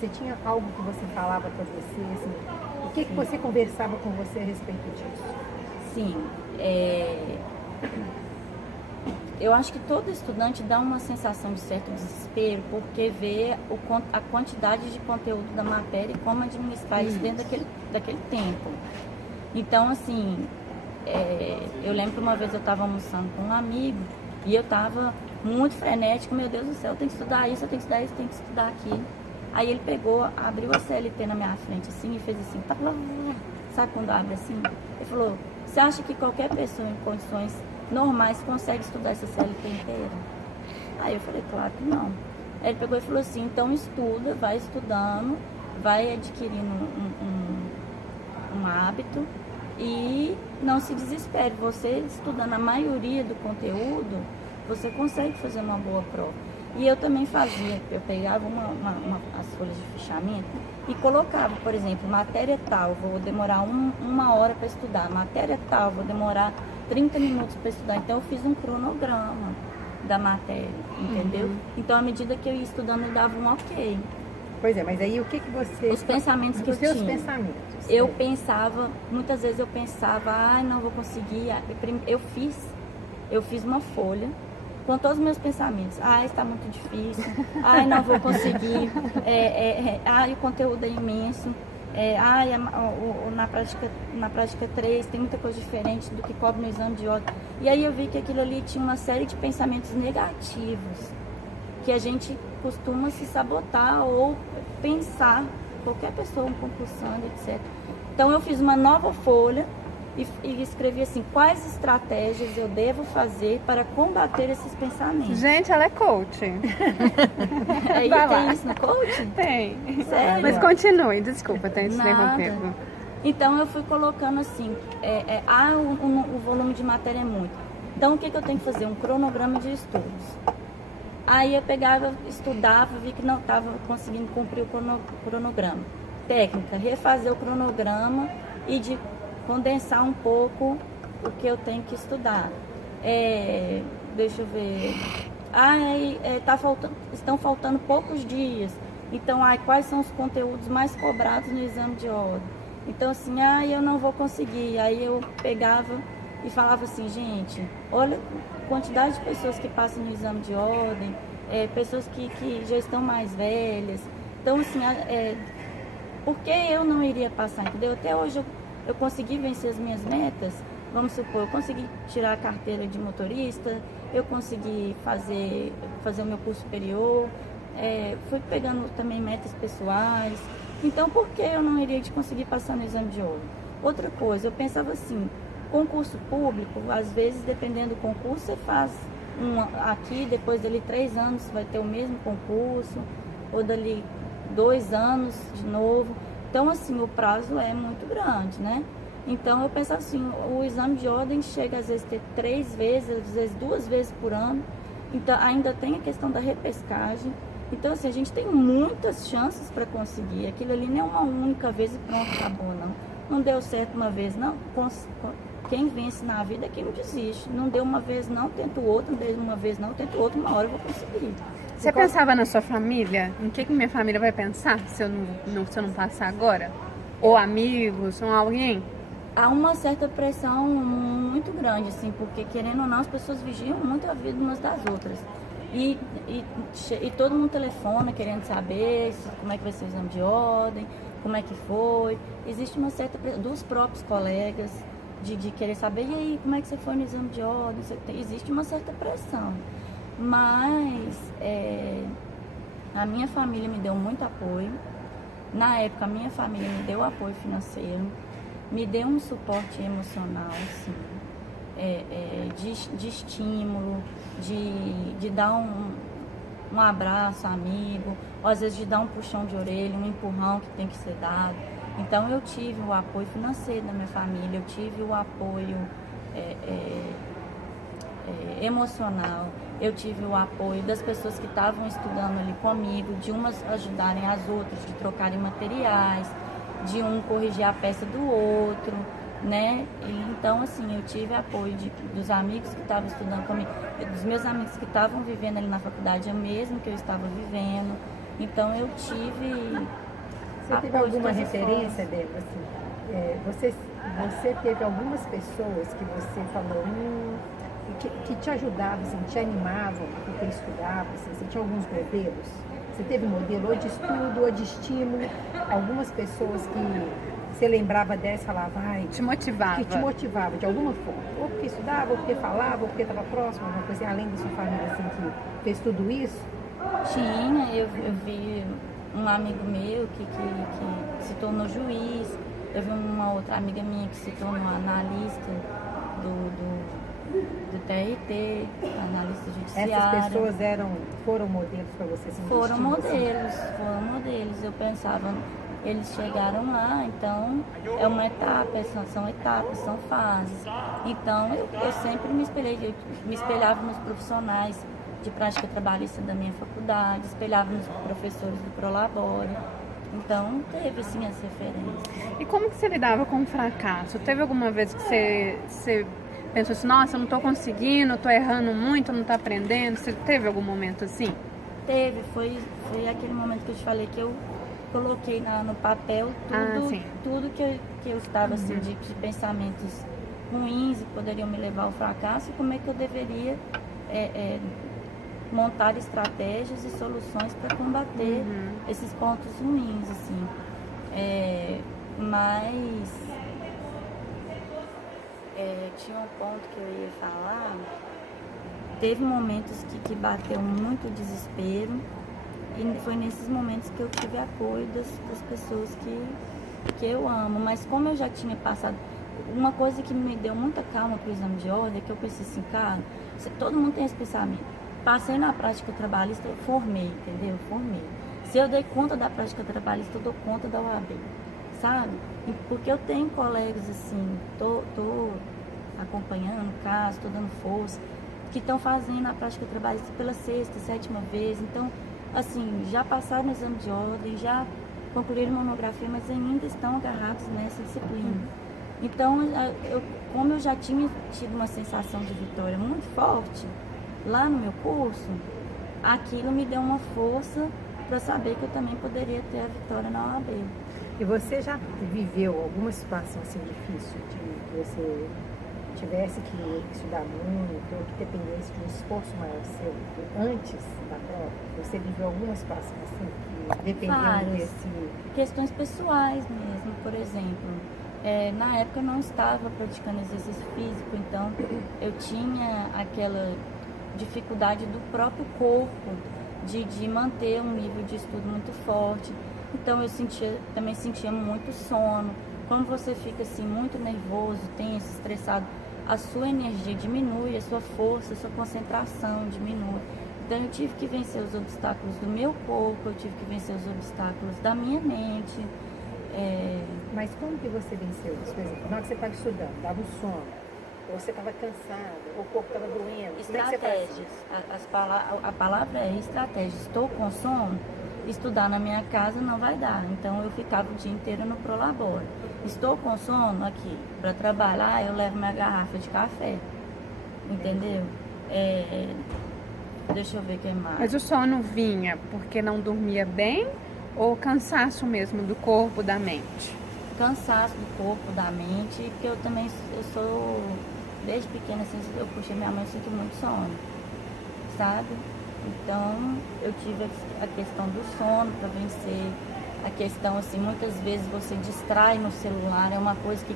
Você tinha algo que você falava para você, assim, o que você conversava com você a respeito disso? Sim, eu acho que todo estudante dá uma sensação de certo desespero porque vê a quantidade de conteúdo da matéria e como administrar isso dentro daquele tempo. Então, assim, eu lembro que uma vez eu estava almoçando com um amigo e eu estava muito frenético, meu Deus do céu, eu tenho que estudar isso, eu tenho que estudar isso, eu tenho que estudar aquilo. Aí ele pegou, abriu a CLT na minha frente assim e fez assim, sabe quando abre assim? Ele falou, você acha que qualquer pessoa em condições normais consegue estudar essa CLT inteira? Aí eu falei, claro que não. Aí ele pegou e falou assim, então estuda, vai estudando, vai adquirindo um hábito e não se desespere. Você estudando a maioria do conteúdo, você consegue fazer uma boa prova. E eu também fazia, eu pegava as folhas de fichamento e colocava, por exemplo, matéria tal, vou demorar uma hora para estudar, matéria tal, vou demorar 30 minutos para estudar. Então eu fiz um cronograma da matéria, entendeu? Então à medida que eu ia estudando eu dava um ok. Pois é, mas aí o que você... Os pensamentos que eu tinha. Os seus pensamentos. Eu pensava, muitas vezes eu pensava, não vou conseguir. Eu fiz uma folha com todos os meus pensamentos. Está muito difícil. Não vou conseguir. O conteúdo é imenso. Na prática 3 tem muita coisa diferente do que cobre no exame de ordem. E aí eu vi que aquilo ali tinha uma série de pensamentos negativos que a gente costuma se sabotar ou pensar, qualquer pessoa, um concursando, etc. Então eu fiz uma nova folha e escrevi assim, quais estratégias eu devo fazer para combater esses pensamentos. Gente, ela é coach. Aí tem isso no coach? Tem. Sério? Mas continue, desculpa, tô te interrompendo. Então eu fui colocando assim, o volume de matéria é muito. Então o que eu tenho que fazer? Um cronograma de estudos. Aí eu pegava, estudava, vi que não estava conseguindo cumprir o cronograma. Técnica, refazer o cronograma e de condensar um pouco o que eu tenho que estudar. Deixa eu ver. Estão faltando poucos dias. Então, quais são os conteúdos mais cobrados no exame de ordem? Então, assim, eu não vou conseguir. Aí eu pegava e falava assim, gente, olha a quantidade de pessoas que passam no exame de ordem, pessoas que já estão mais velhas. Então, assim, por que eu não iria passar, entendeu? Até hoje eu consegui vencer as minhas metas. Vamos supor, eu consegui tirar a carteira de motorista, eu consegui fazer o meu curso superior, fui pegando também metas pessoais. Então, por que eu não iria conseguir passar no exame de ordem? Outra coisa, eu pensava assim, concurso público, às vezes, dependendo do concurso, você faz aqui, depois dali 3 anos, você vai ter o mesmo concurso, ou dali 2 anos de novo. Então, assim, o prazo é muito grande, né? Então, eu penso assim, o exame de ordem chega às vezes a ter 3 vezes, às vezes 2 vezes por ano. Então, ainda tem a questão da repescagem. Então, assim, a gente tem muitas chances para conseguir. Aquilo ali não é uma única vez e pronto, acabou, não. Não deu certo uma vez, não. Quem vence na vida é quem não desiste. Não deu uma vez, não, tento outra. Não deu uma vez, não, tento outra. Uma hora eu vou conseguir. Você pensava na sua família? Em que minha família vai pensar se eu não passar agora? Ou amigos, ou alguém? Há uma certa pressão muito grande, assim, porque querendo ou não, as pessoas vigiam muito a vida umas das outras. E todo mundo telefona querendo saber como é que vai ser o exame de ordem, como é que foi. Existe uma certa pressão dos próprios colegas de querer saber, e aí, como é que você foi no exame de ordem? Existe uma certa pressão. Mas a minha família me deu muito apoio. Na época, a minha família me deu apoio financeiro, me deu um suporte emocional, assim, de estímulo, de dar um abraço amigo, ou às vezes de dar um puxão de orelha, um empurrão que tem que ser dado. Então eu tive o apoio financeiro da minha família, eu tive o apoio emocional, eu tive o apoio das pessoas que estavam estudando ali comigo, de umas ajudarem as outras, de trocarem materiais, de um corrigir a peça do outro, né? Então, assim, eu tive apoio dos amigos que estavam estudando comigo, dos meus amigos que estavam vivendo ali na faculdade, a mesma que eu estava vivendo. Então eu tive. Você teve apoio alguma das escolas. referência, Débora? Assim, você teve algumas pessoas que você falou que te ajudavam, assim, te animavam porque estudavam, assim, você tinha alguns modelos? Você teve modelo ou de estudo ou de estímulo? Algumas pessoas que você lembrava delas e falava, ai, Te motivava. que te motivava de alguma forma? Ou porque estudava, ou porque falava, ou porque estava próximo, alguma coisa assim, além da sua família, assim, que fez tudo isso? Tinha, eu vi um amigo meu que se tornou juiz, eu vi uma outra amiga minha que se tornou analista do TRT, analista judiciária. Essas pessoas foram modelos para você? Assim, Foram de estímulo, foram modelos. Eu pensava, eles chegaram lá, então é uma etapa, são etapas, são fases. Então eu sempre me espelhei, eu me espelhava nos profissionais de prática trabalhista da minha faculdade, espelhava nos professores do Prolabore. Então teve sim as referências. E como que você lidava com o fracasso? Teve alguma vez que você pensou assim, nossa, eu não tô conseguindo, tô errando muito, não tô aprendendo? Você teve algum momento assim? Teve, foi aquele momento que eu te falei que eu coloquei no papel tudo que eu estava assim, de pensamentos ruins e poderiam me levar ao fracasso e como é que eu deveria montar estratégias e soluções para combater esses pontos ruins, assim. Mas tinha um ponto que eu ia falar, teve momentos que bateu muito desespero e foi nesses momentos que eu tive apoio das pessoas que eu amo, mas como eu já tinha passado, uma coisa que me deu muita calma para o exame de ordem é que eu pensei assim, cara, todo mundo tem esse pensamento. Passei na prática trabalhista, eu formei, entendeu? Formei. Se eu dei conta da prática trabalhista, eu dou conta da OAB, sabe? Porque eu tenho colegas assim, tô acompanhando o caso, tô dando força, que estão fazendo a prática trabalhista pela 6ª, 7ª vez. Então, assim, já passaram no exame de ordem, já concluíram monografia, mas ainda estão agarrados nessa disciplina. Então, como eu já tinha tido uma sensação de vitória muito forte, lá no meu curso, aquilo me deu uma força para saber que eu também poderia ter a vitória na OAB. E você já viveu alguma situação assim difícil, de que você tivesse que estudar muito, ou que dependesse de um esforço maior seu antes da prova? Você viveu alguma situação assim, que dependendo Várias. desse... Questões pessoais mesmo, por exemplo. Na época eu não estava praticando exercício físico, então eu tinha aquela dificuldade do próprio corpo de manter um nível de estudo muito forte. Então eu também sentia muito sono. Quando você fica assim muito nervoso, tenso, estressado, a sua energia diminui, a sua força, a sua concentração diminui. Então eu tive que vencer os obstáculos do meu corpo, eu tive que vencer os obstáculos da minha mente. Mas como que você venceu isso? Por exemplo, na hora que você estava estudando, dava um sono, ou você estava cansada, ou o corpo estava doendo. Estratégias. A palavra é estratégia. Estou com sono, estudar na minha casa não vai dar. Então eu ficava o dia inteiro no Prolabore. Estou com sono aqui, para trabalhar eu levo minha garrafa de café. Entendeu? Deixa eu ver o que mais. Mas o sono vinha porque não dormia bem ou cansaço mesmo do corpo, da mente? Cansaço do corpo, da mente, porque eu também sou, desde pequena, assim, eu puxei minha mãe, eu sinto muito sono, sabe? Então, eu tive a questão do sono para vencer, a questão, assim, muitas vezes você distrai no celular, é uma coisa que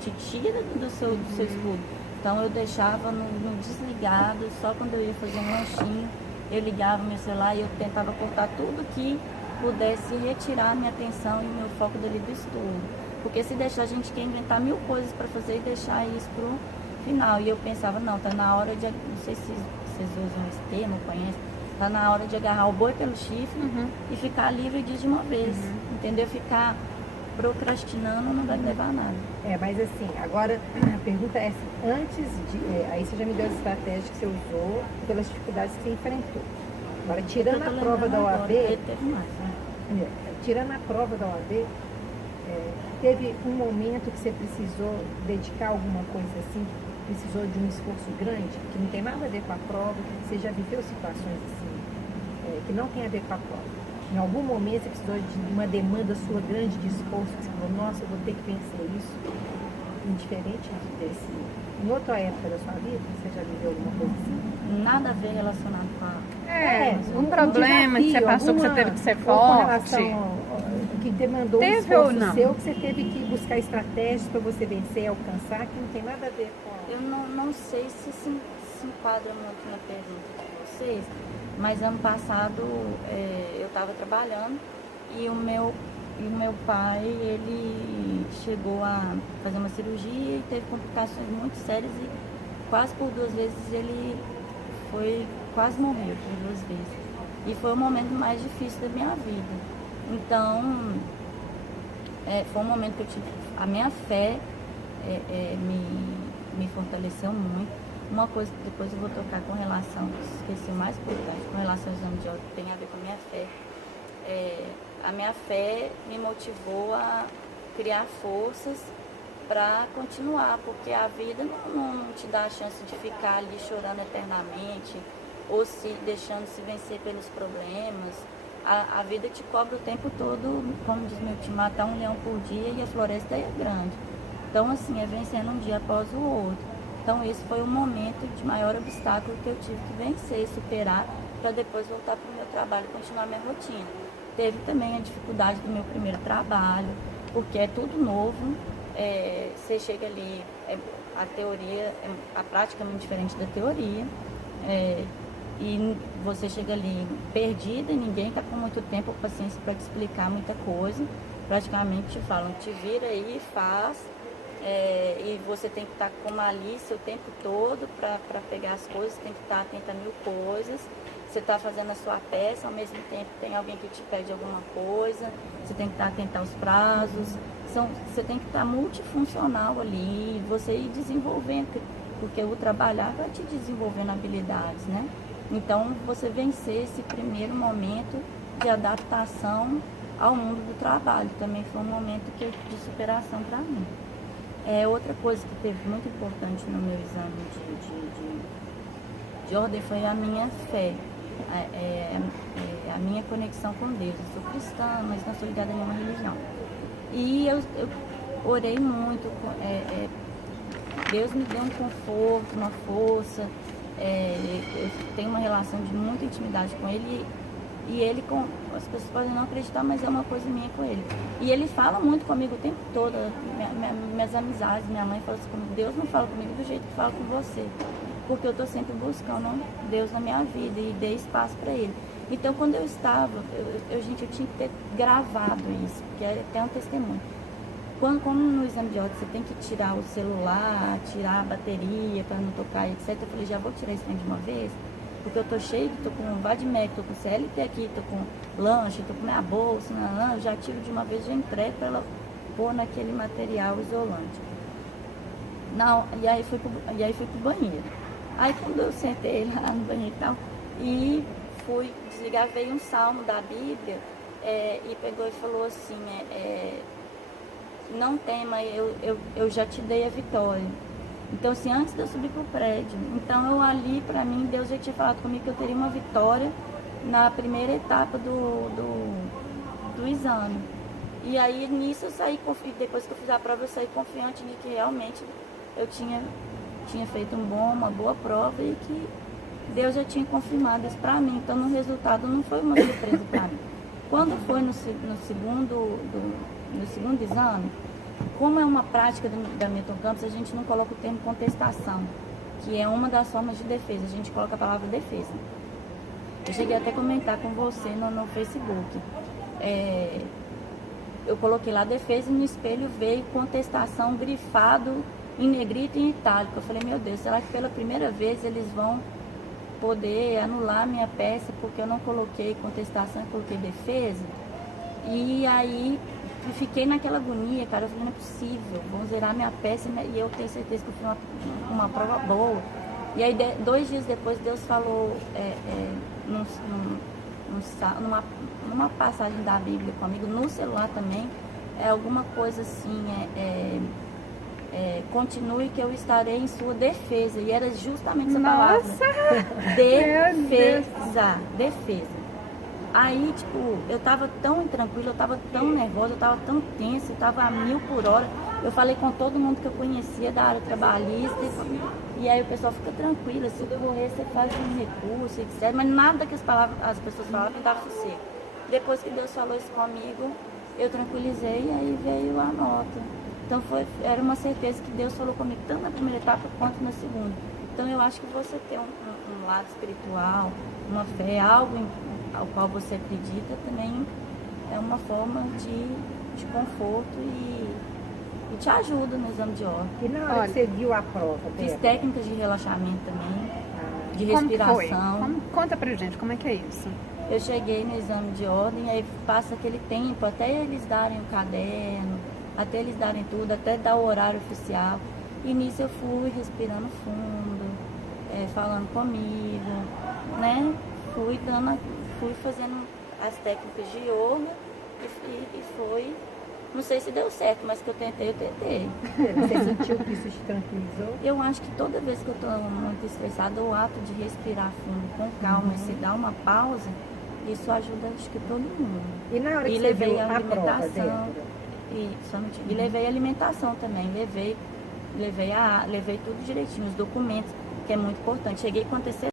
te tira do seu estudo. Então, eu deixava no desligado, só quando eu ia fazer um lanchinho, eu ligava meu celular e eu tentava cortar tudo que pudesse retirar a minha atenção e o meu foco dali do estudo. Porque se deixar, a gente quer inventar 1000 coisas para fazer e deixar isso pro final. E eu pensava, não, tá na hora de, não sei se vocês usam esse termo, conhecem, tá na hora de agarrar o boi pelo chifre e ficar livre de uma vez, entendeu? Ficar procrastinando não vai levar a nada. Mas assim, agora a pergunta é assim, aí você já me deu as estratégias que você usou pelas dificuldades que você enfrentou. Agora, tirando a prova da OAB, teve mais, né? Tirando a prova da OAB, teve um momento que você precisou dedicar alguma coisa assim, precisou de um esforço grande, que não tem nada a ver com a prova, que você já viveu situações assim, que não tem a ver com a prova. Em algum momento você precisou de uma demanda sua grande de esforço, que você falou, nossa, eu vou ter que vencer isso. Indiferente desse. Em outra época da sua vida, você já viveu alguma coisa assim? Nada a ver relacionado com a... Um problema que você passou, que você teve que ser forte. Que demandou um Teve ou esforço não? seu, que você teve que buscar estratégias para você vencer e alcançar, que não tem nada a ver com... Eu não sei se enquadra muito na pergunta de vocês, mas ano passado eu estava trabalhando e o meu pai, ele chegou a fazer uma cirurgia e teve complicações muito sérias e quase por 2 vezes ele quase morreu por 2 vezes. E foi o momento mais difícil da minha vida. Então, foi um momento que eu tive... A minha fé me fortaleceu muito. Uma coisa que depois eu vou tocar com relação, esqueci o mais importante, com relação ao exame de ordem, que tem a ver com a minha fé. A minha fé me motivou a criar forças para continuar, porque a vida não te dá a chance de ficar ali chorando eternamente ou se deixando se vencer pelos problemas. A vida te cobra o tempo todo, como diz meu tio, matar um leão por dia e a floresta é grande. Então, assim, é vencendo um dia após o outro. Então, esse foi o momento de maior obstáculo que eu tive que vencer, superar, para depois voltar para o meu trabalho e continuar a minha rotina. Teve também a dificuldade do meu primeiro trabalho, porque é tudo novo. Você chega ali, a teoria, a prática é muito diferente da teoria. E você chega ali perdida e ninguém está com muito tempo ou paciência para te explicar muita coisa. Praticamente te falam, te vira aí, faz. E você tem que estar com malícia o tempo todo para pegar as coisas, tem que estar atento a 1000 coisas. Você está fazendo a sua peça, ao mesmo tempo tem alguém que te pede alguma coisa, você tem que estar atento aos prazos. Você tem que estar multifuncional ali, você ir desenvolvendo, porque o trabalhar vai te desenvolvendo habilidades, né? Então, você vencer esse primeiro momento de adaptação ao mundo do trabalho também foi um momento de superação para mim. Outra coisa que teve muito importante no meu exame de ordem foi a minha fé, a minha conexão com Deus. Eu sou cristã, mas não sou ligada a nenhuma religião. E eu orei muito, Deus me deu um conforto, uma força. Eu tenho uma relação de muita intimidade com ele e ele, as pessoas podem não acreditar, mas é uma coisa minha com ele. E ele fala muito comigo o tempo todo, minhas amizades, minha mãe fala assim comigo, Deus não fala comigo do jeito que fala com você, porque eu estou sempre buscando Deus na minha vida e dei espaço para ele. Então, quando eu estava, eu tinha que ter gravado isso, porque é até um testemunho. Como no exame de ordem você tem que tirar o celular, tirar a bateria para não tocar, etc. Eu falei, já vou tirar isso de uma vez, porque eu tô cheio, tô com Vadmec, tô com CLT aqui, tô com lanche, tô com minha bolsa, eu já tiro de uma vez, já entrego para ela pôr naquele material isolante. Não, e aí fui pro banheiro. Aí quando eu sentei lá no banheiro e tal, e fui desligar, veio um salmo da Bíblia, e pegou e falou assim, não tema, eu já te dei a vitória. Então, assim, antes de eu subir pro prédio, então eu ali, pra mim, Deus já tinha falado comigo que eu teria uma vitória na primeira etapa do exame. E aí, nisso, eu saí, depois que eu fiz a prova, eu saí confiante de que realmente eu tinha feito uma boa prova e que Deus já tinha confirmado isso pra mim. Então, no resultado, não foi uma surpresa pra mim. Quando foi no segundo exame, como é uma prática da Milton Campos, a gente não coloca o termo contestação, que é uma das formas de defesa, a gente coloca a palavra defesa. Eu cheguei até a comentar com você no Facebook. Eu coloquei lá defesa e no espelho veio contestação grifado em negrito e em itálico. Eu falei, meu Deus, será que pela primeira vez eles vão poder anular minha peça porque eu não coloquei contestação, eu coloquei defesa? E aí fiquei naquela agonia, cara, eu falei, não é possível, vão zerar minha peça e eu tenho certeza que eu fiz uma prova boa. E aí 2 dias depois Deus falou numa passagem da Bíblia comigo, no celular também, alguma coisa assim, continue que eu estarei em sua defesa. E era justamente essa palavra. Defesa. Aí, tipo, eu tava tão intranquila, eu tava tão nervosa, eu tava tão tensa, eu tava a 1000 por hora. Eu falei com todo mundo que eu conhecia da área trabalhista. E aí o pessoal fica tranquila, se ocorrer, você faz um recurso, etc. Mas nada que as pessoas falavam me dava sossego. Depois que Deus falou isso comigo, eu tranquilizei e aí veio a nota. Então era uma certeza que Deus falou comigo tanto na primeira etapa quanto na segunda. Então eu acho que você ter um lado espiritual, uma fé, algo ao qual você acredita também é uma forma de conforto e te ajuda no exame de ordem. E na hora que você viu a prova, Fiz Débora? técnicas de relaxamento também, de Como que foi? respiração. Conta pra gente, como é que é isso? Eu cheguei no exame de ordem, aí passa aquele tempo até eles darem o caderno, até eles darem tudo, até dar o horário oficial. E nisso eu fui respirando fundo, falando comigo, né? Fui fazendo as técnicas de yoga e foi. Não sei se deu certo, mas que eu tentei. Você sentiu que isso te tranquilizou? Eu acho que toda vez que eu estou muito estressada, o ato de respirar fundo, com calma, e se dar uma pausa, isso ajuda, acho que todo mundo. E na hora que E você levei viu a a prova, alimentação. Débora? E levei a alimentação também. Levei tudo direitinho, os documentos, que é muito importante. Cheguei com antecedência.